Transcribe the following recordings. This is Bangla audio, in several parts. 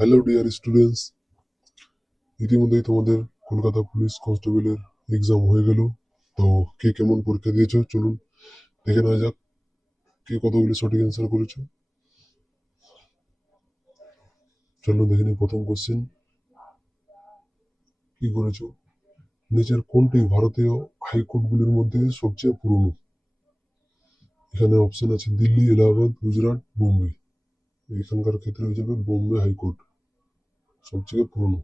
হ্যালো ডিয়ার স্টুডেন্টস, ইতিমধ্যেই তোমাদের কলকাতা পুলিশ কনস্টেবলের এক্সাম হয়ে গেল। তো কে কেমন পরীক্ষা দিয়েছো চলুন দেখে নেওয়া যাক কে কতগুলি সঠিক অ্যান্সার করেছো। চলুন দেখে নিই প্রথম কোশ্চেন কি করেছো। নিচের কোনটি ভারতীয় হাইকোর্টগুলির মধ্যে সবচেয়ে পুরনো? এখানে অপশন আছে দিল্লি, এলাহাবাদ, গুজরাট, বোম্বে। এখানকার ক্ষেত্রে হয়ে যাবে বোম্বে হাইকোর্ট সবচেয়ে পুরনো।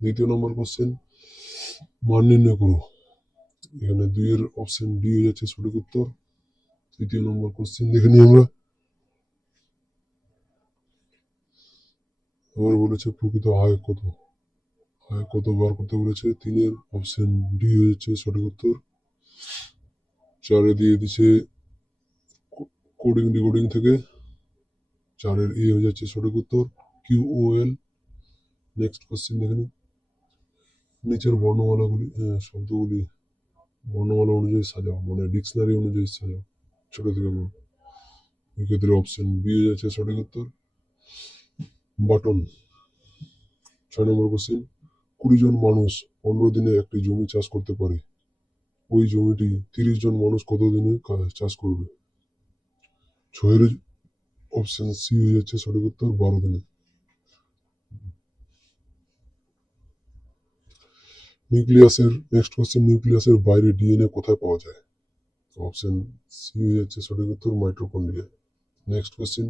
দ্বিতীয় নম্বর কোশ্চেন, মান নির্ণয় করো। এখানে দুইয়ের অপশন ডি হয়ে যাচ্ছে সঠিক উত্তর। তৃতীয় নম্বর কোশ্চেন দেখে নিই আমরা। আবার বলেছে প্রকৃত আয় কত, আয় কত বার করতে বলেছে। তিনের অপশন ডি হয়ে যাচ্ছে সঠিক উত্তর। চারে দিয়ে দিচ্ছে কোডিং ডিকোডিং থেকে, চারের এ হয়ে যাচ্ছে সঠিক উত্তর কিউ ও এল। নেক্সট কোশ্চেন দেখে নিন। নিচের বর্ণমালাগুলি শব্দগুলি বর্ণমালা অনুযায়ী সাজাও, মানে ডিকশনারি অনুযায়ী সাজাও ছোট থেকে বড়। এক্ষেত্রে অপশন বি হয়ে যাচ্ছে সঠিক উত্তর বাটন। 6 নম্বর কোশ্চেন, 20 জন মানুষ 15 দিনে একটি জমি চাষ করতে পারে, ওই জমিটি 30 জন মানুষ কত দিনে চাষ করবে? 6-এর অপশন সি হয়ে যাচ্ছে সঠিক উত্তর 12 দিনে। নিউক্লিয়াসের নেক্সট কোশ্চেন, নিউক্লিয়াসের বাইরে ডিএনএ কোথায় পাওয়া যায়? অপশন সি হয়ে যাচ্ছে সঠিক উত্তর মাইটোকন্ড্রিয়া। নেক্সট কোশ্চেন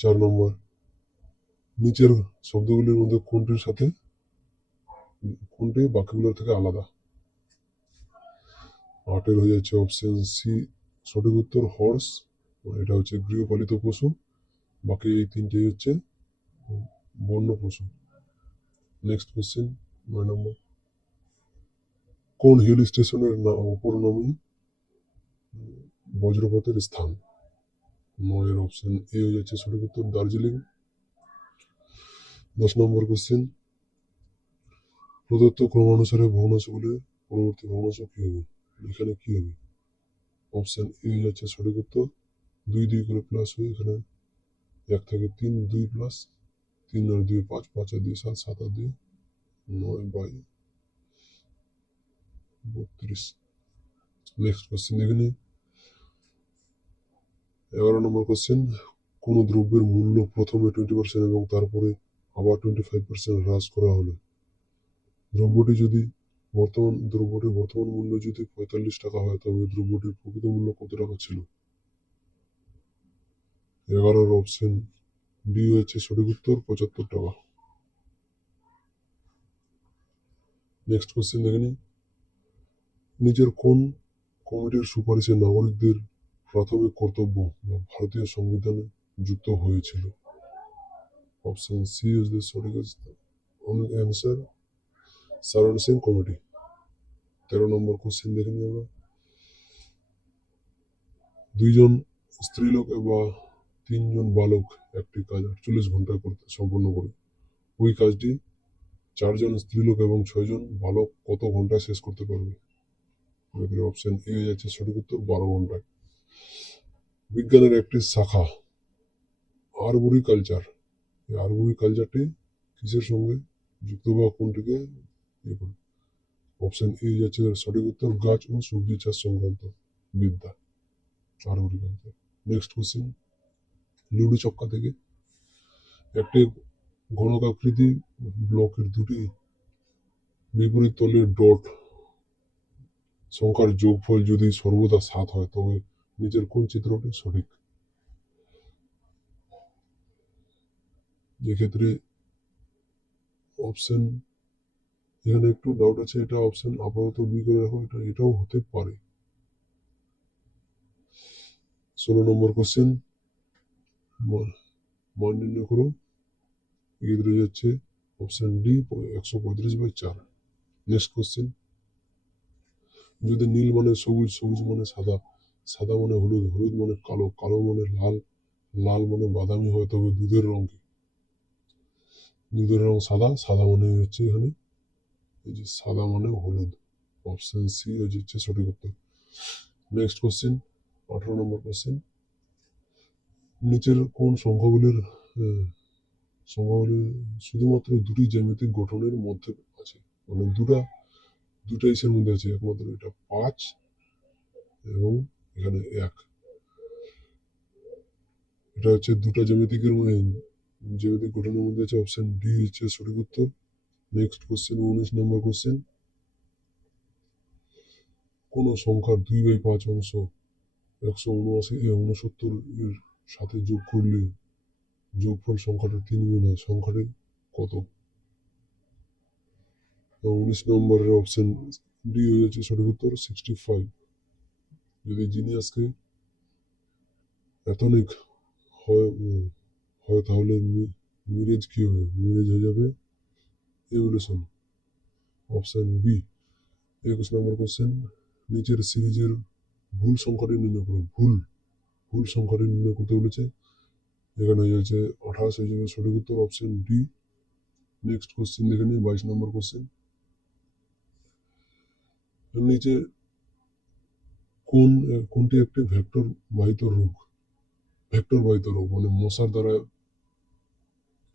4 নম্বর, নিচের শব্দগুলির মধ্যে কোনটি বাকিগুলোর থেকে আলাদা? 8-এর হয়ে যাচ্ছে অপশন সি সঠিক উত্তর হর্স, এটা হচ্ছে গৃহপালিত পশু। বাকি এই তিনটে হচ্ছে বন্য পশু। নেক্সট কোশ্চেন 9 নম্বর, কোন হিল স্টেশনের অপর নামই বজ্রপাতের স্থান? 9-এর অপশন এ হয়ে যাচ্ছে সঠিক উত্তর দার্জিলিং। 10 নম্বর কোশ্চেন, প্রদত্ত ক্রমানুসারে ভগ্নাংশগুলির পরবর্তী ভগ্নাংশ কি হবে? এখানে কি হবে? অপশন এ হয়ে যাচ্ছে সঠিক উত্তর 2 2 করে প্লাস হয়ে এখানে 1 থেকে 3 2 প্লাস 3 আর 2 5 5 আর 2 7 7 আর 2 9/32। নেক্সট কোশ্চেন দেখে নিই। 11 নম্বর কোশ্চেন, কোন দ্রব্যের মূল্য প্রথমে 20% এবং তারপরে আবার 25% হ্রাস করা হলে দ্রব্যটির বর্তমান মূল্য যদি 45 টাকা হয় তবে দ্রব্যটির প্রকৃত মূল্য কত টাকা ছিল? 11-র অপশন ডি হচ্ছে সঠিক উত্তর 75 টাকা। নেক্সট কোশ্চেন দেখে নিই। নিচের কোন কমিটির সুপারিশে নাগরিকদের প্রাথমিক কর্তব্য ভারতীয় সংবিধানে যুক্ত হয়েছিল? অপশন সি ইজ দ্য সঠিক অ্যান্সার সারণ সিং কমিটি। 13 নম্বর কোশ্চেন দেখে নিই আমরা। 2 জন স্ত্রীলোক বা 3 জন বালক একটি কাজ 48 ঘন্টায় সম্পন্ন করে, ওই কাজটি 4 জন স্ত্রীলোক এবং 6 জন বালক কত ঘন্টায় শেষ করতে পারবে? অপশন এ হয়ে যাচ্ছে সঠিক উত্তর 12 ঘন্টায়। বিজ্ঞানের একটি শাখা আরবোরিকালচার, এই আরবোরিকালচারটি কিসের সঙ্গে যুক্ত বা কোনটিকে ইয়ে করে? অপশন এ যাচ্ছে সঠিক উত্তর গাছ ও সবজি চাষ সংক্রান্ত বিদ্যা, আরবোরিকালচার। নেক্সট কোশ্চেন, লুডো চক্কা থেকে একটি ঘনকাকৃতি ব্লকের দুটি বিপরীত তলের ডট সংখ্যার যোগফল যদি সর্বদা 7 হয় তবে নিচের কোন চিত্রটি সঠিক? এক্ষেত্রে অপশন, এখানে একটু ডাউট আছে, এটা অপশন আপাতত বি করে রাখো, এটাও হতে পারে। 16 নম্বর কোশ্চেন, মান নির্ণয় করো। এক্ষেত্রে যাচ্ছে অপশন ডি 135/4। নেক্সট কোশ্চেন, যদি নীল মানে সবুজ, সবুজ মানে সাদা, সাদা মানে হলুদ, হলুদ মানে কালো, কালো মানে লাল, লাল মানে বাদামি হয় তবে দুধের রং কি? দুধের রং সাদা, সাদা মানে হচ্ছে এখানে এই যে সাদা মানে হলুদ। অপশন সি হচ্ছে সঠিক উত্তর। নেক্সট কোশ্চেন 18 নম্বর কোশ্চেন, নিচের কোন সংখ্যাগুলির শুধুমাত্র দুটি জ্যামিতিক গঠনের মধ্যে আছে, মানে দুটা ইসের মধ্যে আছে, একমাত্র এটা 5 এবং এখানে 1। এটা হচ্ছে দুটা জ্যামিতিক গঠনের মধ্যে আছে, অপশন ডি হচ্ছে সঠিক উত্তর। নেক্সট কোশ্চেন 19 নম্বর কোশ্চেন, কোন সংখ্যার 2/5 অংশ 179 এর সাথে যোগ করলে যোগফল সংখ্যাটা 3 গুণ হয়, সংখ্যাটি কত? 19 নম্বরের অপশন ডি হয়ে যাচ্ছে সঠিক উত্তর 65। যদি জিনিয়াসকে এতনিক হয় তাহলে মিরেজ কি হবে? মিরেজ হয়ে যাবে এভলিউশন, অপশন বি। 21 নম্বর কোশ্চেন, নিচের সিরিজের ভুল সংখ্যাটি নির্ণয় করো। ভুল সংখ্যাটি নির্ণয় করতে বলেছে, এখানে হয়ে যাচ্ছে 28 হয়ে যাবে সঠিক উত্তর, অপশন ডি। নেক্সট কোশ্চেন দেখে নিই 22 নম্বর কোশ্চেন, নিচে কোনটি একটি ভেক্টর বাহিত রোগ মানে মশার দ্বারা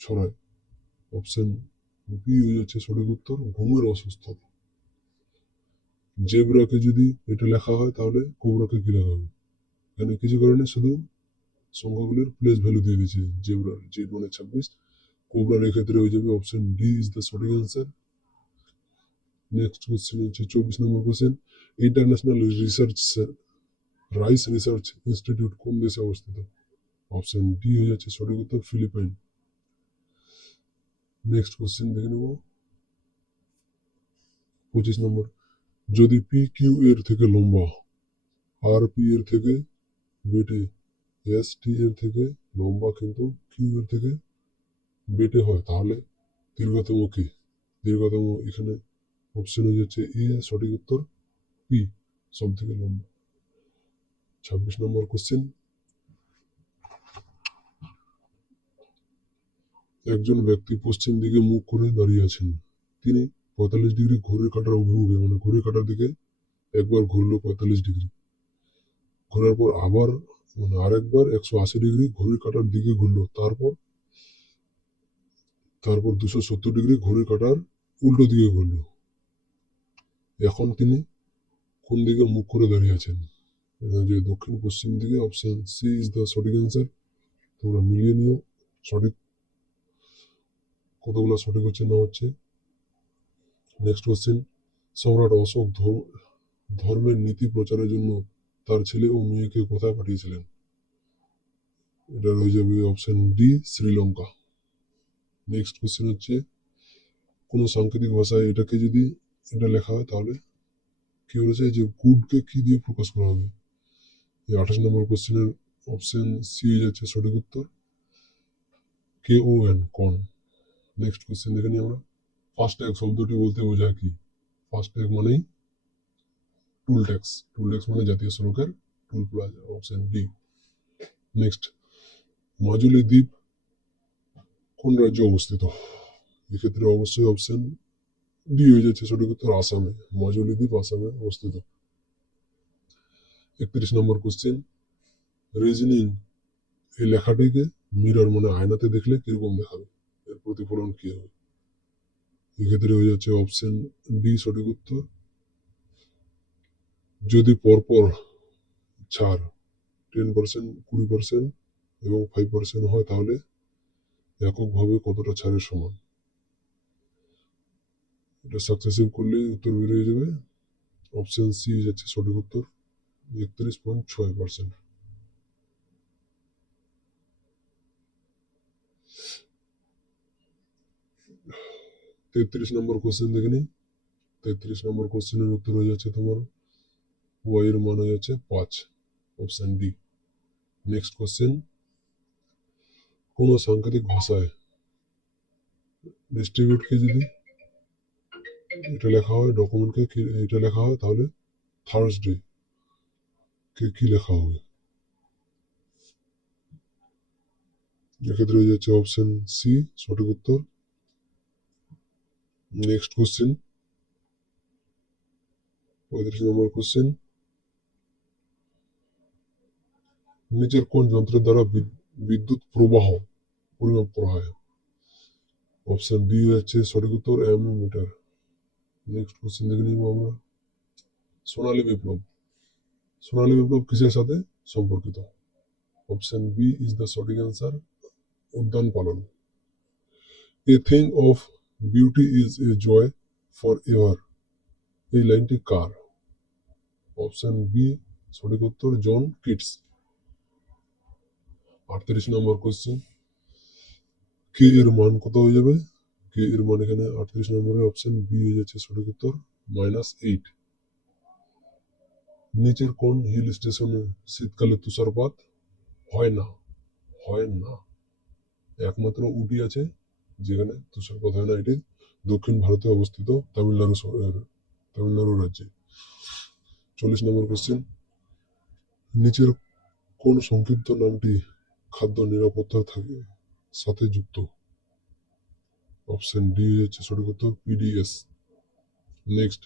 ছড়ায়? অপশন বি হয়ে যাচ্ছে সঠিক উত্তর, ঘুমের অসুস্থতা। জেব্রাকে যদি এটা লেখা হয় তাহলে কোবরাকে কি লেখা হবে? এখানে কিছু কারণে শুধু সংখ্যাগুলির প্লেস ভ্যালু দিয়ে দিয়েছে, জেব্রার জেড মানে 26, কোবরার এক্ষেত্রে হয়ে যাবে অপশন ডি ইজ দ্য সঠিক অ্যান্সার। নেক্সট কোশ্চেন হচ্ছে 24 number question, international rice research institute কোন দেশে অবস্থিত? অপশন ডি হয়ে যাচ্ছে সঠিক উত্তর, ফিলিপাইন। নেক্সট কোশ্চেন দেখে নেব 25 নম্বর, যদি পি কিউ এর থেকে লম্বা, আর পি এর থেকে বেটে, এস টি এর থেকে লম্বা কিন্তু কিউ এর থেকে বেটে হয়, তাহলে দীর্ঘতম কি? দীর্ঘতম এখানে অপশন হয়ে যাচ্ছে এ সঠিক উত্তর, পি সব থেকে লম্বা। 26 নম্বর কোশ্চেন, একজন ব্যক্তি পশ্চিম দিকে মুখ করে দাঁড়িয়ে আছেন, তিনি 45 ডিগ্রি ঘড়ির কাঁটার অভিমুখে, মানে ঘড়ির কাঁটার দিকে একবার ঘুরলো 45 ডিগ্রি, ঘোরার পর আবার মানে আরেকবার 180 ডিগ্রি ঘড়ির কাঁটার দিকে ঘুরলো, তারপর 270 ডিগ্রি ঘড়ির কাঁটার উল্টো দিকে ঘুরলো। এখন তিনি কোন দিকে মুখ করে দাঁড়িয়ে আছেন? যে দক্ষিণ পশ্চিম দিকে, অপশন সি ইজ দ্য সঠিক অ্যান্সার। তোমরা মিলিয়ে নিও সঠিক কতগুলো সঠিক হচ্ছে না হচ্ছে। নেক্সট কোশ্চেন, সম্রাট অশোক ধর্মের নীতি প্রচারের জন্য তার ছেলে ও মেয়েকে কোথায় পাঠিয়েছিলেন? এটা রয়ে যাবে option D, Sri Lanka. Next question হচ্ছে, কোন সাংকেতিক ভাষায় এটাকে যদি এটা লেখা হয় তাহলে কি বলেছে, যে গুডকে কি দিয়ে প্রকাশ করা হবে? এই 28 নম্বর কোশ্চেনের অপশন সি যাচ্ছে সঠিক উত্তর, কে ও এন, কন। নেক্সট কোশ্চেন দেখে নিই আমরা, ফাস্ট্যাগ শব্দটি বলতে বোঝায় কি? ফাস্ট্যাগ মানেই টুল ট্যাক্স মানে জাতীয় সড়কের toll plaza, option D. Next, Majuli দ্বীপ কোন রাজ্যে অবস্থিত? এক্ষেত্রে অবশ্যই অপশন ডি হয়ে যাচ্ছে সঠিক উত্তর, আসামে। মাজুলি দ্বীপ আসামে অবস্থিত। 31 নম্বর কোশ্চেন, রিজনিং এই লেখাটিকে মিরর মানে আয়নাতে দেখলে কিরকম দেখাবে? এর প্রতিফলন কি হবে? এক্ষেত্রে হয়ে যাচ্ছে অপশন ডি সঠিক উত্তর, যদি পরপর ছাড় 10%, 20% এবং 5% হয় তাহলে এককভাবে কতটা ছাড়ের সমান? এটা সাকসেসিভ করলে উত্তর বেরিয়ে যাবে, অপশন সি যাচ্ছে সঠিক উত্তর, 31.6%। 33 নম্বর কোশ্চেন দেখে নিই। 33 নম্বর কোশ্চেনের উত্তর হয়ে যাচ্ছে তোমার ওয়াই এর মান হয়ে যাচ্ছে 5, অপশন ডি। নেক্সট কোশ্চেন, কোন সাংকেতিক ভাষায় ডিস্ট্রিবিউটকে যদি এটা লেখা হয়, ডকুমেন্টকে এটা লেখা হয় তাহলে থার্সডে কে কি লেখা হবে? এক্ষেত্রে হয়ে যাচ্ছে অপশন সি সঠিক উত্তর। নেক্সট কোশ্চেন 35 নম্বর কোশ্চেন, নিচের কোন যন্ত্রের দ্বারা বিদ্যুৎ প্রবাহ পরিমাপ করা হয়? অপশন ডি হচ্ছে সঠিক উত্তর অ্যামিটার। নেক্সট কোশ্চেন দেখে নিব আমরা। সোনালী বিপ্লব। সোনালী বিপ্লব কিসের সাথে সম্পর্কিত? অপশন বি ইজ দ্য সঠিক অ্যান্সার, উদ্যান পালন। A thing of beauty is a joy for ever, এই লাইনটি কার? অপশন বি সঠিক উত্তর জন কিটস। 38 নম্বর কোশ্চেন, কে এর মান কত হয়ে যাবে? কে এর মান এখানে 38 নম্বরে অপশন বি হয়ে যাচ্ছে সঠিক উত্তর -8। নিচের কোন হিল স্টেশনে শীতকালে তুষারপাত হয় না? হয় না, একমাত্র উটি আছে যেখানে তুষারপাত হয় না, এটি দক্ষিণ ভারতে অবস্থিত তামিলনাড়ু রাজ্যে। 40 নম্বর কোশ্চেন, নিচের কোন সংক্ষিপ্ত নামটি খাদ্য নিরাপত্তার সাথে যুক্ত? অপশন ডি হচ্ছে সঠিক উত্তর পিডিএস। নেক্সট,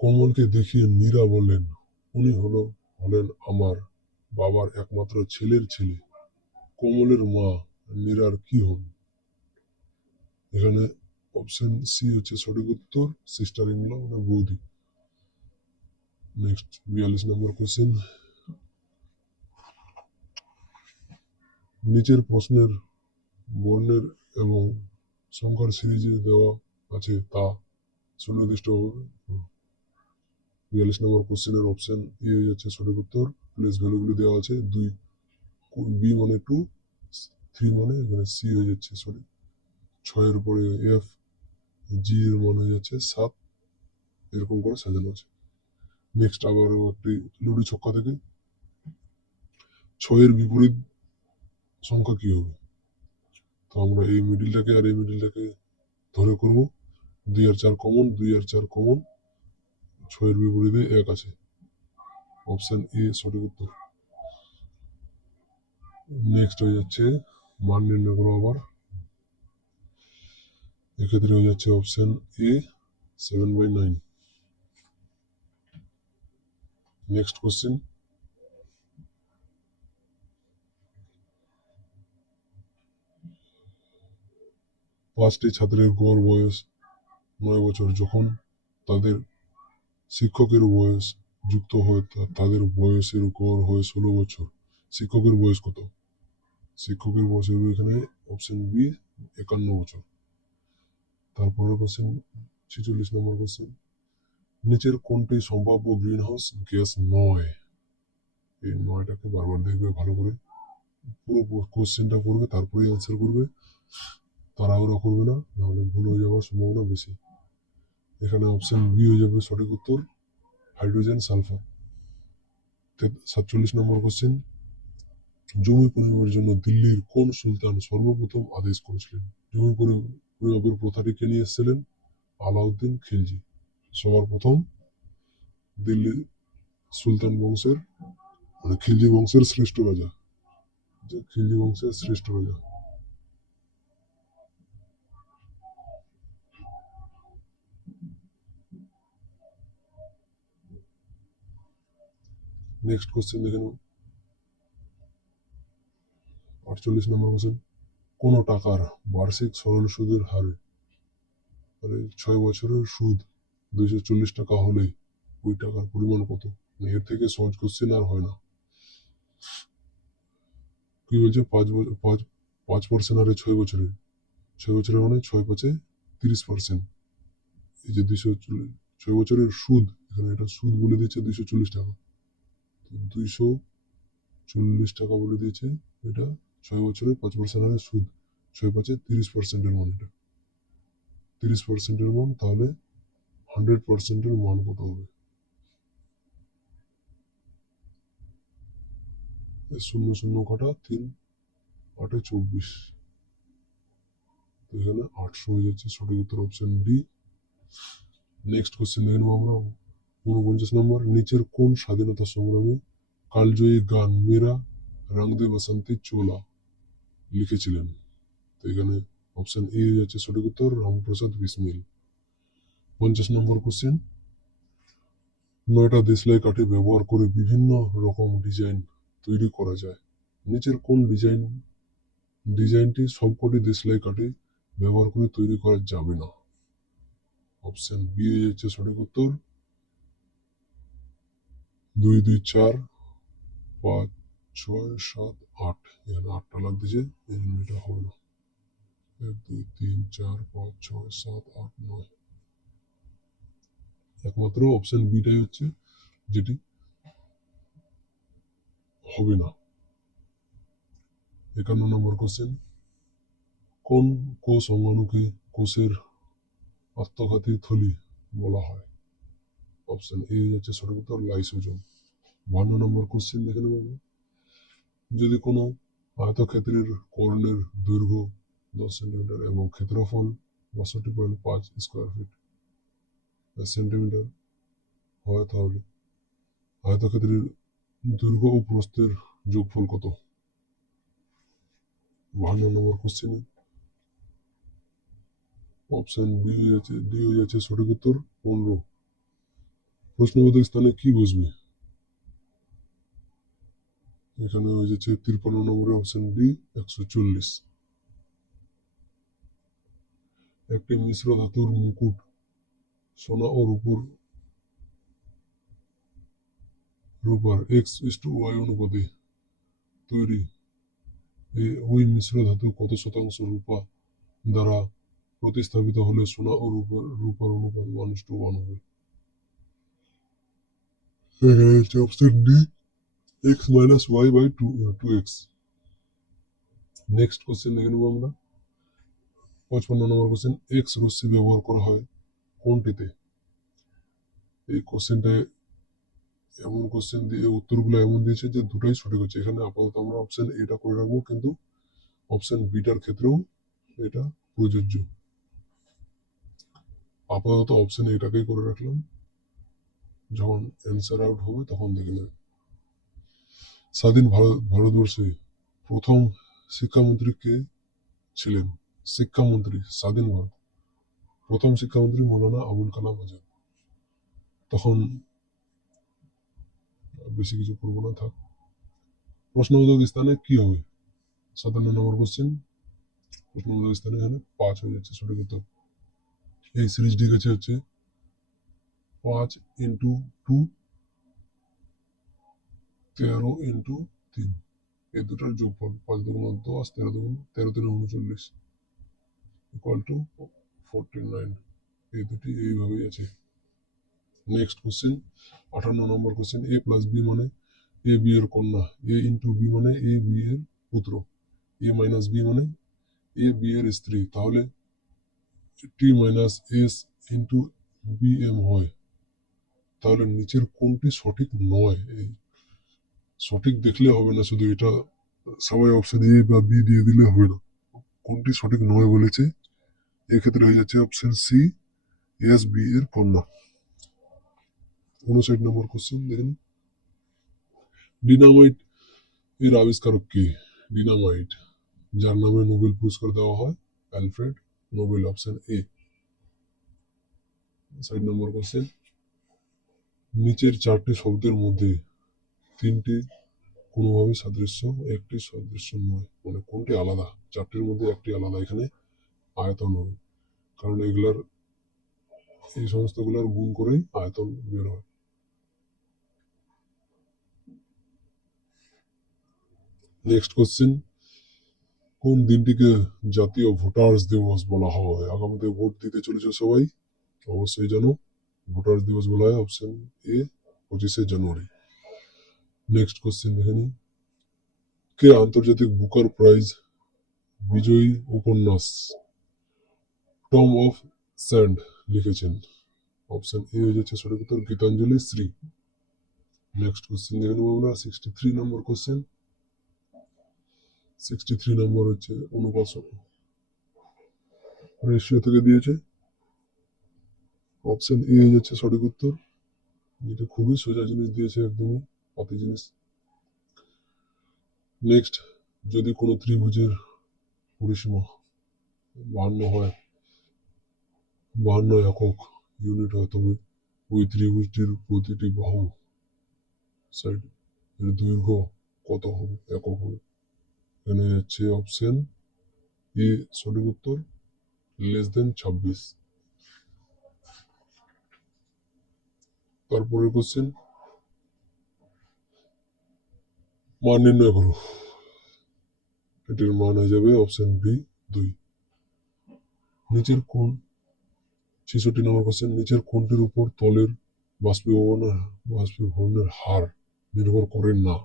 কমলকে দেখিয়ে নীরা বললেন উনি হলেন আমার বাবার একমাত্র ছেলের ছেলে। কমলের মা নীরার কি হন? এখানে অপশন সি হচ্ছে সঠিক উত্তর সিস্টার ইন ল মানে বৌদি। নেক্সট 42 নম্বর কোশ্চেন, নিচের প্রশ্নের বর্ণের এবং সংখ্যার সিরিজে দেওয়া আছে তা সুনির্দিষ্টভাবে। 42 নম্বর কোশ্চেনের অপশন এ হয়ে যাচ্ছে সঠিক উত্তর, প্লেস ভ্যালুগুলি দেওয়া আছে 2, বি মানে 2, 3 মানে এখানে সি হয়ে যাচ্ছে সরি, 6 এর উপরে এফ, জি এর মান হয়ে যাচ্ছে 7, এরকম করে সাজানো আছে। নেক্সট আবারও একটি লুডি ছক্কা থেকে, 6 এর বিপরীত সংখ্যা কি হবে? তো আমরা এই মিডিলটাকে আর এই মিডিলটাকে ধরে করব, 2 আর 4 কমন, 2 আর 4 কমন, 6 এর বিপরীতে 1 আছে, অপশন এ সঠিক উত্তর। নেক্সট হয়ে যাচ্ছে মান নির্ণয় করো আবার, এক্ষেত্রে হয়ে যাচ্ছে অপশন এ 7/9। নেক্সট কোশ্চেন, পাঁচটি ছাত্রের গড় বয়স 9 বছর, যখন তাদের শিক্ষকের বয়স যুক্ত হয় তাদের বয়সের গড় হয় 16 বছর। শিক্ষকের বয়স কত? শিক্ষকের বয়স হবে এখানে অপশন বি 51 বছর। তারপরের কোশ্চেন 46 নম্বর কোশ্চেন, নিচের কোনটি সম্ভাব্য গ্রিন হাউস গ্যাস নয়? এই নয়টাকে বারবার দেখবে ভালো করে, পুরো কোশ্চেনটা পড়বে তারপরে অ্যান্সার করবে, তাড়াহুড়ো করবে না, নাহলে ভুল হয়ে যাওয়ার সম্ভাবনা বেশি। এখানে অপশন বি হয়ে যাবে সঠিক উত্তর হাইড্রোজেন সালফার। 47 নম্বর কোশ্চেন, জমি পরিমাপের জন্য দিল্লির কোন সুলতান সর্বপ্রথম আদেশ করেছিলেন? জমি পরিমাপের প্রথাটিকে নিয়ে এসেছিলেন আলাউদ্দিন খিলজি। সবার প্রথম দিল্লি সুলতান বংশের মানে খিলজি বংশের শ্রেষ্ঠ রাজা, খিলজি বংশের শ্রেষ্ঠ রাজা। নেক্সট কোশ্চেন দেখে নেব। 48 নম্বর কোশ্চেন, কোন টাকার বার্ষিক সরল সুদের হারে 6 বছরের সুদ 240 টাকা হলে ওই টাকার পরিমাণ কত? এর থেকে সহজ কোশ্চেন আর হয় না। কি বলছে 5% হারে 6 বছরে, 6 বছরের মানে 6 5 30%। এই যে 6 বছরের সুদ, এখানে এটা সুদ বলে দিয়েছে 240 টাকা, 240 টাকা বলে দিয়েছে, এটা 6 বছরের 5% হারে সুদ, 6 5 30%-এর মান, এটা 30%-এর মান, তাহলে 100%-এর মান কত হবে? 0 0 কাটা 3 8 24, তো এখানে 800 হয়ে যাচ্ছে সঠিক উত্তর অপশন ডি। নেক্সট কোশ্চেন দেখে নেবো আমরা। 49 নম্বর, নিচের কোন স্বাধীনতা সংগ্রামী কালজয়ী গান মেরা রং দে বসন্তি চোলা লিখেছিলেন? তো এখানে অপশন এ যাচ্ছে সঠিক উত্তর রামপ্রসাদ বিসমিল। 50 নম্বর কোশ্চেন, 9টা দেশলাই কাঠি ব্যবহার করে বিভিন্ন রকম ডিজাইন তৈরি করা যায়। নিচের কোন ডিজাইনটি সবকটি দেশলাই কাঠি ব্যবহার করে তৈরি করা যাবে না? অপশন বি হচ্ছে সঠিক উত্তর। 2 2 4 5 6 7 8, এখানে 8টা লাগতেছে, এই জন্য এটা হবে না। 1 2 3 4 5 6 7 8 9, একমাত্র অপশন বিটাই হচ্ছে যেটি হবে না। 51 নম্বর কোশ্চেন, কোন কোষ অঙ্গাণুকে কোষের আত্মঘাতী থলি বলা হয়? অপশন এ হচ্ছে সঠিক উত্তর, লাইসোজোম। 52 নম্বর কোশ্চেন দেখে নেব। যদি কোনো আয়তক্ষেত্রের কর্ণের দৈর্ঘ্য 10 সেন্টিমিটার এবং ক্ষেত্রফল 62.5 স্কোয়ার ফিট সেন্টিমিটার হয়, তাহলে আয়তক্ষেত্রের দৈর্ঘ্য ও প্রস্থের যোগফল কত? 52 নম্বর কোশ্চেনে অপশন ডি হয়ে যাচ্ছে সঠিক উত্তর, 15। প্রশ্নবোধক স্থানে কি বসবে? এখানে হয়ে যাচ্ছে 53 নম্বরে অপশন ডি, 140। একটি মিশ্র ধাতুর মুকুট সোনা ও রূপার X:Y অনুপাতে তৈরি, ওই মিশ্র ধাতু কত শতাংশ রূপা দ্বারা প্রতিস্থাপিত হলে সোনা ও রূপার অনুপাত 1:1 হবে? এখানে হচ্ছে option D, X-Y/2x। Next question দেখে নেবো আমরা। 55 নম্বর কোশ্চেন, এক্স রশ্মি ব্যবহার করা হয় কোনটিতে? এই কোশ্চেনটায় এমন কোশ্চেন দিয়ে উত্তরগুলো এমন দিয়েছে যে দুটোই সঠিক হচ্ছে। এখানে আপাতত আমরা অপশন এটা করে রাখবো, কিন্তু অপশন বিটার ক্ষেত্রেও এটা প্রযোজ্য। আপাতত অপশন এটাকেই করে রাখলাম, যখন অ্যান্সার আউট হবে তখন দেখে নেবে। স্বাধীন ভারতবর্ষে প্রথম শিক্ষামন্ত্রী কে ছিলেন? শিক্ষামন্ত্রী স্বাধীন ভারত প্রথম শিক্ষামন্ত্রী মৌলানা আবুল কালাম আজাদ। তখন বেশি কিছু করবো না, থাক। প্রশ্নবোধক স্থানে কি হবে? 57 নম্বর কোশ্চেন, প্রশ্নবোধক স্থানে এখানে 5 হয়ে যাচ্ছে সঠিক উত্তর। এই সিরিজটি গেছে হচ্ছে 5 ইন্টু 2, 13 ইন্টু 3, এই দুটার যোগফল 5 2 10, 13 2 13 3 39 ইকুয়াল টু 49। এই দুটি এইভাবেই আছে। নেক্সট কোশ্চেন, 58 নম্বর কোশ্চেন, এ প্লাস বি মানে এ বি এর কন্যা, এ ইন্টু বি মানে এ বি এর পুত্র, এ মাইনাস বি মানে এ বি এর স্ত্রী, তাহলে T minus S into B M হয়। তাহলে নিচের কোনটি সঠিক নয়? এই সঠিক দেখলে হবে না, শুধু এটা সবাই অপশন এ বা বি দিয়ে দিলে হবে না। কোনটি সঠিক নয় বলেছে, এক্ষেত্রে হয়ে যাচ্ছে অপশন সি, এস বি এর কন্যা। 59 নম্বর কোশ্চেন দেখেন, ডিনামাইট এর আবিষ্কারক কে? ডিনামাইট যার নামে নোবেল পুরস্কার দেওয়া হয়, Alfred Nobel. Option A. 60 number question, নিচের 4টি শব্দের মধ্যে 3টি কোনোভাবে সাদৃশ্য, একটি সাদৃশ্য নয়, মানে কোনটি আলাদা? 4টির মধ্যে একটি আলাদা, এখানে আয়তন হবে, কারণ এই সমস্তগুলোর গুণ করেই আয়তন বের হয়। নেক্সট কোশ্চেন, কোন দিনটিকে জাতীয় ভোটার্স দিবস বলা হয়? আগামীতে ভোট দিতে চলেছে সবাই, অবশ্যই জানো ভোটার্স দিবস বলা হয়। অপশন এ, 25শে জানুয়ারি। নেক্সট কোশ্চেন দেখে নিই, কে আন্তর্জাতিক বুকার প্রাইজ বিজয়ী উপন্যাস টম অফ স্যান্ড লিখেছেন? অপশন এ হয়ে যাচ্ছে সঠিক উত্তর, গীতাঞ্জলি শ্রী। নেক্সট কোশ্চেন দেখে নেবো আমরা। 63 নম্বর কোশ্চেন, 63 নম্বর হচ্ছে অনুপাত রেশিও থেকে দিয়েছে। অপশন এ হয়ে যাচ্ছে সঠিক উত্তর, যেটা খুবই সোজা জিনিস দিয়েছে, একদমই পাতি জিনিস। নেক্সট, যদি কোনো ত্রিভুজের পরিসীমা 52 হয়, 52 একক ইউনিট হয়, তবে ওই ত্রিভুজটির প্রতিটি বাহু সাইড এর দৈর্ঘ্য কত হবে, একক হবে। এখানে যাচ্ছে অপশন এ সঠিক উত্তর, <26। তারপরের কোশ্চেন, মান নির্ণয় করো। এটির মান হয়ে যাবে অপশন বি 2। নিচের কোন 66 নম্বর কোশ্চেন, নিচের কোনটির উপর তলের বাষ্পীভবনের হার নির্ভর করেন না।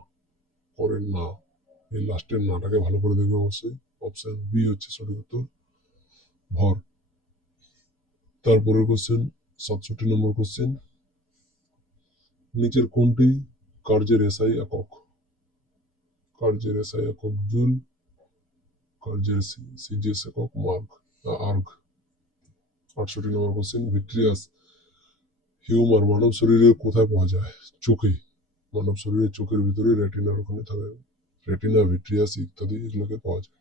এই লাস্টের নাটাকে ভালো করে দেখবে অবশ্যই। অপশন বি হচ্ছে সঠিক উত্তর, ভর। তারপরের কোশ্চেন 67 নম্বর কোশ্চেন, নিচের কোনটি কার্যের এসআই একক? কার্যের এসআই একক জুল, কার্যের সিজিএস একক আর্গ। 68 নম্বর কোশ্চেন, ভিট্রিয়াস হিউমার মানব শরীরের কোথায় পাওয়া যায়? চোখে। মানব শরীরের চোখের ভিতরে রেটিনার ওখানে থাকে, রেটিনা, ভিট্রিয়াস ইত্যাদি এগুলোকে পাওয়া যায়।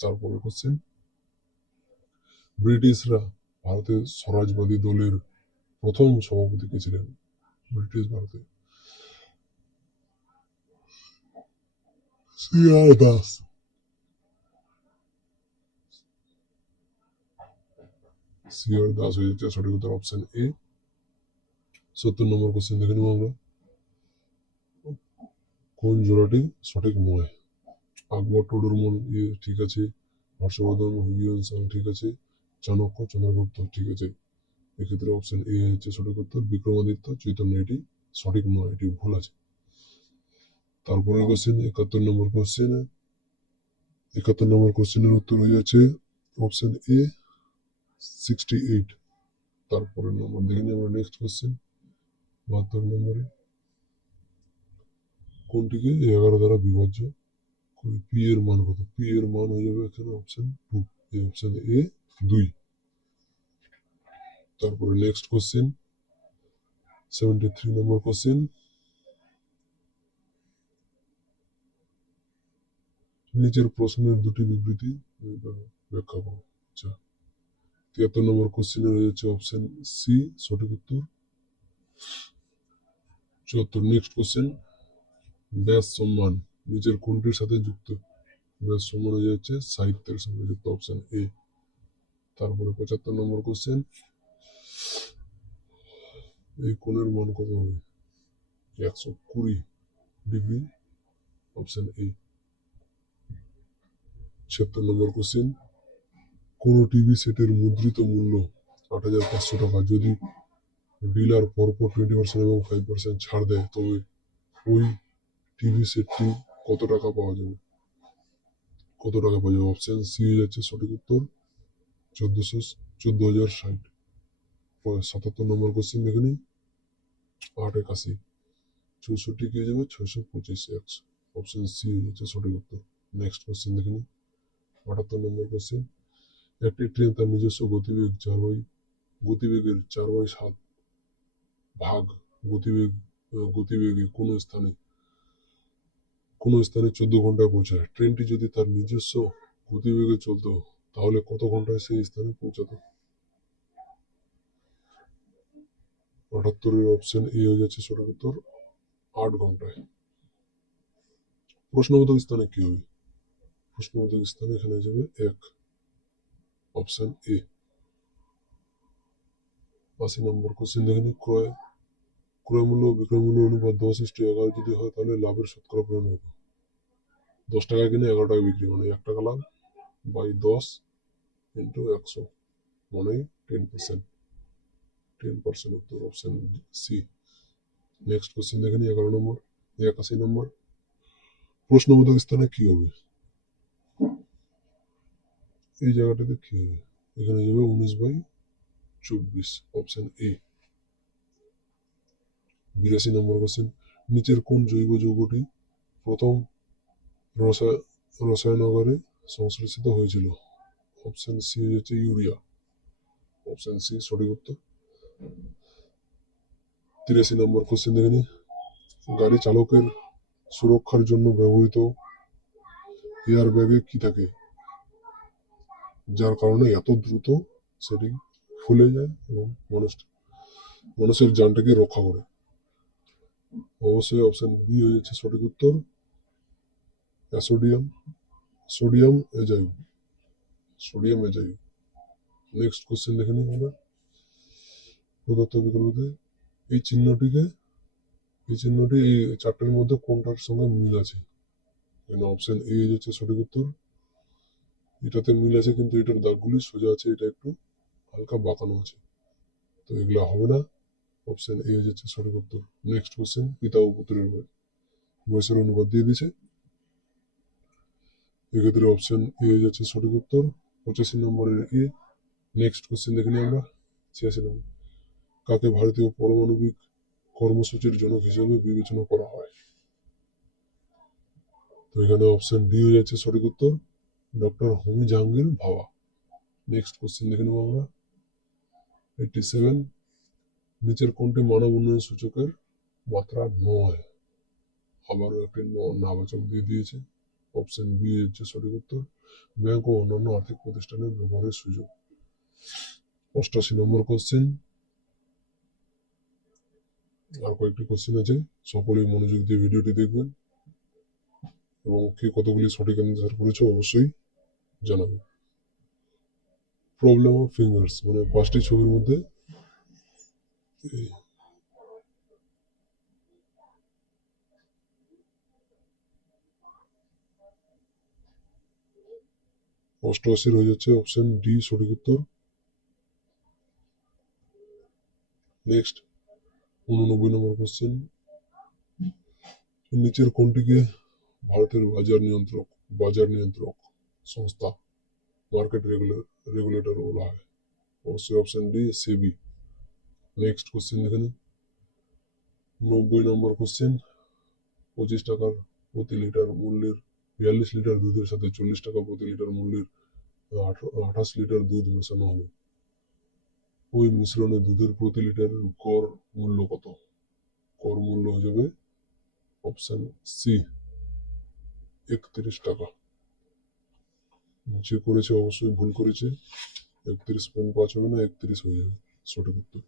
তারপরে কোশ্চেন, ব্রিটিশরা ভারতের স্বরাজবাদী দলের প্রথম সভাপতি কে ছিলেন? ব্রিটিশ ভারতে সিআর দাস। সিআর দাস হয়ে যাচ্ছে সঠিক উত্তর, অপশন এ। 70 নম্বর কোশ্চেন দেখে নেব আমরা, কোন জোড়াটি সঠিক নয়? আকবর টোডরমল ঠিক আছে, হর্ষবর্ধন হুমায়ুন সাং ঠিক আছে, চাণক্য চন্দ্রগুপ্ত ঠিক আছে। এক্ষেত্রে অপশন এ হচ্ছে সঠিক উত্তর, বিক্রমাদিত্য চৈতন্য এটি সঠিক নয়, এটি ভুল আছে। তারপরে কোশ্চেন 71 নম্বর কোশ্চেন, 71 নম্বর কোশ্চেনের উত্তর হয়ে যাচ্ছে অপশন এ 68। তারপরের নম্বর দেখে নিই আমরা, নেক্সট কোশ্চেন 72 নম্বরে, কোনটিকে 11 দ্বারা বিভাজ্য করি? পি এর মান কত? পি এর মান হয়ে যাবে এখানে অপশন 2, এই অপশন এ 2। তারপরে নেক্সট কোশ্চেন 73 নম্বর কোশ্চেন, নিচের প্রশ্নের দুটি বিবৃতি ব্যাখ্যা করো। আচ্ছা, 73 নম্বর কোশ্চেনের হয়ে যাচ্ছে অপশন সি সঠিক উত্তর। 74 নেক্সট কোশ্চেন, ব্যাস সম্মান নিচের কোনটির সাথে যুক্ত? ব্যাস সম্মান হয়ে যাচ্ছে সাহিত্যের সঙ্গে যুক্ত, অপশন এ। তারপরে 75 নম্বর কোশ্চেন, এই কোণের মান কত হবে? 120 degree, option A. 76 number question, কোন টিভি সেটের মুদ্রিত মূল্য 8,500 টাকা, যদি ডিলার পরপর 20% এবং 5% ছাড় দেয় তবে ওই টিভি সেটটি কত টাকা পাওয়া যাবে? অপশন সি হয়ে যাচ্ছে সঠিক উত্তর, 14,060। 77 নম্বর কোশ্চেন দেখে নিই, 881 64 কি হয়ে যাবে? 625 100, অপশন সি হয়ে যাচ্ছে সঠিক উত্তর। নেক্সট কোশ্চেন দেখে নিই, 78 নম্বর কোশ্চেন, একটি ট্রেন তার নিজস্ব গতিবেগের 4/7 ভাগ গতিবেগে কোনো স্থানে 14 ঘন্টায় পৌঁছায়। ট্রেনটি যদি তার নিজস্ব গতিবেগে চলতো তাহলে কত ঘন্টায় সেই স্থানে পৌঁছাতো? 78 অপশন এ হয়ে যাচ্ছে সঠিক উত্তর, 8 ঘন্টায়। প্রশ্নবোধক স্থানে কি হবে? প্রশ্নবোধক স্থানে এখানে যাবে 1, অপশন এ। 80 নম্বর কোশ্চেন দেখে নিই, ক্রয় মূল্য বিক্রয় মূল্য অনুপাত 10:11 যদি হয় তাহলে লাভের শতকরা পরিমাণ কত? 10 টাকায় কিনে 11 টাকা বিক্রি, মানে 1 টাকা লাভ বাই 10 ইন্টু 100 মানে 10%। 10% উত্তর, অপশন সি। নেক্সট কোশ্চেন দেখে নিই 11 নম্বর, 81 নম্বর, প্রশ্নবোধক স্থানে কি হবে? এই জায়গাটাতে কি হবে? এখানে যাবে 19/24, অপশন এ। 82 নম্বর কোশ্চেন, নিচের কোন জৈব যৌগটি প্রথম রসায়নাগারে সংশ্লেষিত হয়েছিল? অপশন সি হচ্ছে ইউরিয়া, অপশন সি সঠিক উত্তর। 83 নম্বর কোশ্চেন দেখে নিই, গাড়ি চালকের সুরক্ষার জন্য ব্যবহৃত এয়ার ব্যাগে কি থাকে যার কারণে এত দ্রুত সেটি ফুলে যায় এবং মানুষ মানুষের জানটাকে রক্ষা করে। অবশ্যই অপশন বি হয়ে যাচ্ছে সঠিক উত্তর, অ্যাসোডিয়াম, সোডিয়াম এজাইম, সোডিয়াম এজাইম। নেক্সট কোশ্চেন দেখে নিই আমরা প্রদত্ত বিকল্পতে এই চিহ্নটিকে এই চিহ্নটি এই চারটের মধ্যে কোনটার সঙ্গে মিল আছে? এখানে অপশন এ হচ্ছে সঠিক উত্তর, এটাতে মিল আছে কিন্তু এটার দাগগুলি সোজা আছে, এটা একটু হালকা বাঁকানো আছে, তো এগুলা হবে না। অপশন এ হচ্ছে সঠিক উত্তর। নেক্সট কোশ্চেন পিতা ও পুত্রের বয়সের অনুপাত দিয়ে দিছে, এক্ষেত্রে অপশন এ হচ্ছে সঠিক উত্তর, 85 নম্বরের এ। নেক্সট কোশ্চেন দেখে নিই আমরা 86 নম্বর, কাকে ভারতীয় পারমাণবিক কর্মসূচির জনক হিসেবে বিবেচনা করা হয়? তো এখানে অপশন ডি হয়ে যাচ্ছে সঠিক উত্তর, ডক্টর হোমি জাহাঙ্গীর ভাবা। নেক্সট কোশ্চেন দেখে নেব আমরা 87, নিচের কোনটি মানব উন্নয়ন সূচকের মাত্রা নয়? আবারও একটি নাবাচক দিয়ে দিয়েছে, অপশন বি হচ্ছে সঠিক উত্তর, ব্যাংক ও অন্যান্য আর্থিক প্রতিষ্ঠানের ব্যবহারের সুযোগ। 88 নম্বর কোশ্চেন, আর কয়েকটি কোশ্চেন আছে, সকলেই মনোযোগ দিয়ে ভিডিওটি দেখবেন এবং কে কতগুলি সঠিক অ্যান্সার করেছে অবশ্যই জানাবে। প্রবলেম অফ ফিঙ্গার্স মানে 5টি ছবির মধ্যে অষ্টআশির হয়ে যাচ্ছে অপশন ডি সঠিক উত্তর। নেক্সট 89 নম্বর কোশ্চেন, নিচের কোনটিকে ভারতের বাজার নিয়ন্ত্রক সংস্থা মার্কেট রেগুলেটর বলা হয়? অবশ্যই অপশন ডি সেবি। নেক্সট কোশ্চেন দেখে নিন 90 নম্বর কোশ্চেন, 25 টাকার প্রতি লিটার মূল্যের 42 লিটার দুধের সাথে 40 টাকা প্রতি লিটার মূল্যের 28 লিটার দুধ মেশানো হলো, ওই মিশ্রণে দুধের প্রতি লিটারের গড় মূল্য কত? গড় মূল্য হয়ে যাবে অপশন সি 31 টাকা। যে করেছে অবশ্যই ভুল করেছে, 31.5 হবে না, 31 হয়ে যাবে সঠিক উত্তর।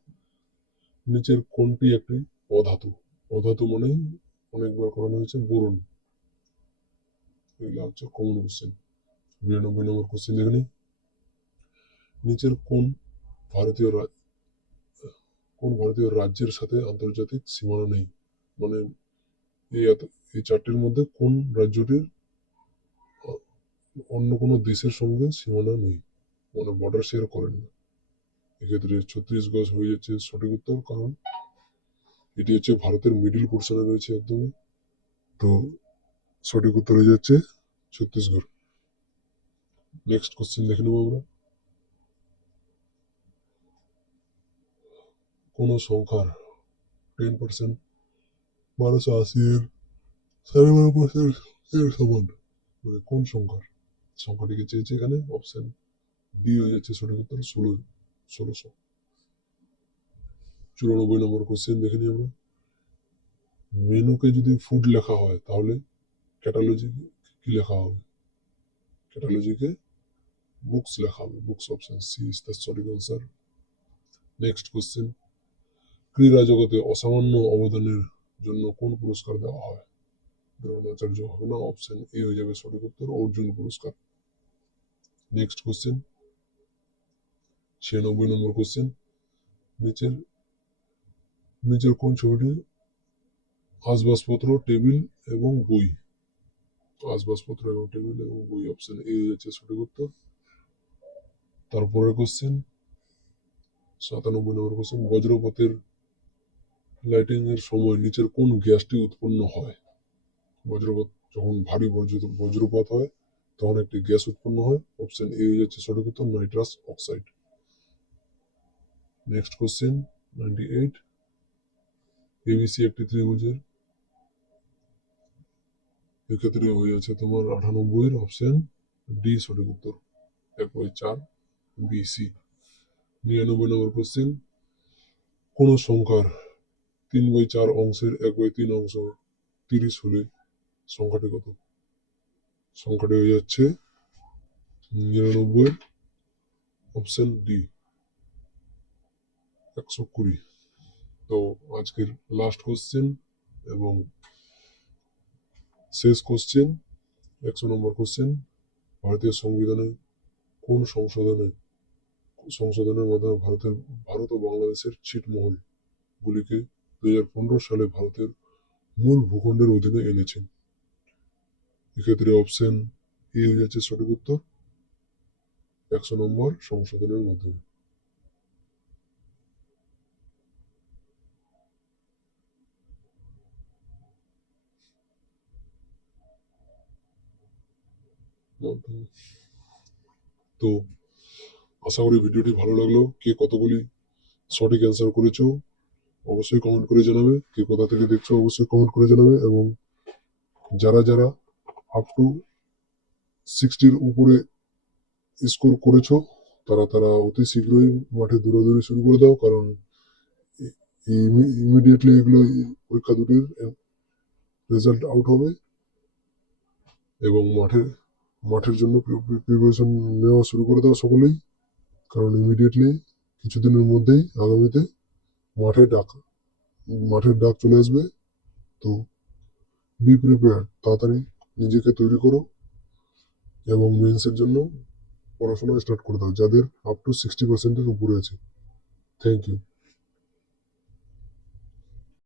নিচের কোনটি একটি অধাতু? অধাতু মানেই অনেকবার করানো হয়েছে বোরন, এগুলো হচ্ছে কমন কোশ্চেন। 92 নম্বর কোশ্চেন দেখে নিই, নিচের ভারতীয় কোন ভারতীয় রাজ্যের সাথে আন্তর্জাতিক সীমানা নেই? মানে এই চারটির মধ্যে কোন রাজ্যটির অন্য কোনো দেশের সঙ্গে সীমানা নেই, মানে বর্ডার শেয়ার করেন না? এক্ষেত্রে ছত্তিশগড় হয়ে যাচ্ছে সঠিক উত্তর, কারণ এটি হচ্ছে ভারতের মিডিল পোর্শনে রয়েছে একদম, তো সঠিক উত্তর হয়ে যাচ্ছে ছত্তিশগড়। নেক্সট কোশ্চেন দেখে নেবো আমরা, কোন সংখ্যার 10% 1280 এর 12.5% এর সমান, মানে কোন সংখ্যাটিকে চেয়েছে এখানে? অপশন ডি হয়ে যাচ্ছে সঠিক উত্তর, 1600। 94 নম্বর কোশ্চেন দেখে নিই আমরা, মেনুকে যদি ফুড লেখা হয় তাহলে ক্যাটালজি কি লেখা হবে? ক্যাটালজিকে বুকস লেখা হবে, books. Option C is the সঠিক আনসার। নেক্সট কোশ্চেন, ক্রীড়া জগতে অসামান্য অবদানের জন্য কোন পুরস্কার দেওয়া হয়? দ্রোণাচার্য হবে না, অপশন এ হয়ে যাবে সঠিক উত্তর, অর্জুন পুরস্কার। নেক্সট কোশ্চেন 96 নম্বর কোশ্চেন, নিচের নিচের কোন ছবিটি আসবাবপত্র, টেবিল এবং বই? আসবাবপত্র এবং টেবিল এবং বই, অপশন এ হচ্ছে সঠিক উত্তর। তারপরে কোশ্চেন 97 নম্বর কোশ্চেন, বজ্রপাতের লাইটিং এর সময় নিচের কোন গ্যাসটি উৎপন্ন হয়? বজ্রপাত যখন ভারী বজ্রপাত হয় তখন একটি গ্যাস উৎপন্ন হয়, অপশন এ হচ্ছে সঠিক উত্তর, nitrous oxide. Next question 98, ABC একটি ত্রিভুজের, এক্ষেত্রে হয়ে আছে তোমার 98 এর অপশন ডি সঠিক উত্তর, 1/4 বিসি। 99 নম্বর কোশ্চেন, কোন সংখ্যার 3/4 অংশের 1/3 অংশ 30 হলে সংখ্যাটি কত? সংখ্যাটি হয়ে যাচ্ছে 99, অপশন ডি 120। তো আজকের লাস্ট কোশ্চেন এবং শেষ কোশ্চেন, 100 নম্বর কোশ্চেন। ভারতীয় সংবিধানে কোন সংশোধনের মাধ্যমে ভারত ও বাংলাদেশের ছিটমহল গুলিকে 2015 সালে ভারতের মূল ভূখণ্ডের অধীনে এনেছেন? এক্ষেত্রে অপশন এ হয়ে যাচ্ছে সঠিক উত্তর, 100 নম্বর সংশোধনের মাধ্যমে। তো আশা করি ভিডিওটি ভালো লাগলো। কে কতগুলি সঠিক অ্যান্সার করেছো অবশ্যই কমেন্ট করে জানাবে, কে কোথা থেকে দেখছো অবশ্যই কমেন্ট করে জানাবে, এবং যারা যারা আপ টু 60-র উপরে স্কোর করেছো তারা তারা অতি শীঘ্রই মাঠে দৌড়াদৌড়ি শুরু করে দাও, কারণ ইমিডিয়েটলি এগুলো পরীক্ষা দুটির রেজাল্ট আউট হবে এবং মাঠের জন্য প্রিপারেশন নেওয়া শুরু করে দাও সকলেই, কারণ ইমিডিয়েটলি কিছুদিনের মধ্যেই আগামীতে মাঠের ডাক চলে আসবে। তো বি প্রিপেয়ার, তাড়াতাড়ি নিজেকে তৈরি করো এবং মেন্সের জন্য পড়াশোনা স্টার্ট করে দাও যাদের আপ টু 60%-এর উপরে আছে। Thank you.